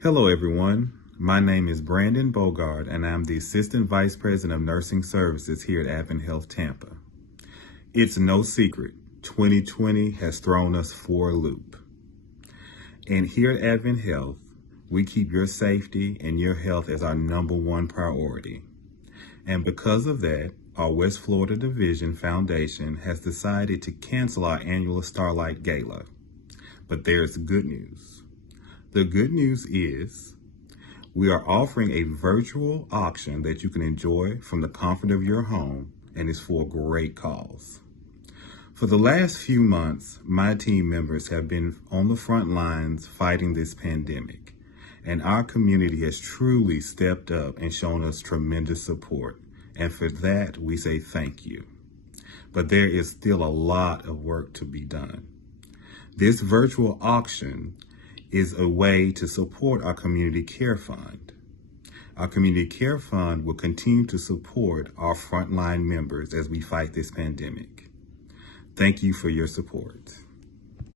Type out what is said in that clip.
Hello everyone, my name is Brandon Bougard and I'm the Assistant Vice President of Nursing Services here at AdventHealth Tampa. It's no secret, 2020 has thrown us for a loop. And here at AdventHealth, we keep your safety and your health as our #1 priority. And because of that, our West Florida Division Foundation has decided to cancel our annual Starlight Gala. But there's good news. The good news is we are offering a virtual auction that you can enjoy from the comfort of your home, and it's for a great cause. For the last few months, my team members have been on the front lines fighting this pandemic, and our community has truly stepped up and shown us tremendous support. And for that, we say thank you. But there is still a lot of work to be done. This virtual auction is a way to support our Community Care Fund. Our Community Care Fund will continue to support our frontline members as we fight this pandemic. Thank you for your support.